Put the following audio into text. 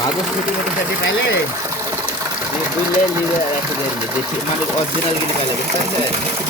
মাগুর ছুটি মতো সাথে পাইলে? বুঝলে লিলে রাখে দেন মানে অরিজিনাল গিলি পাইলে, বুঝতে পারছেন?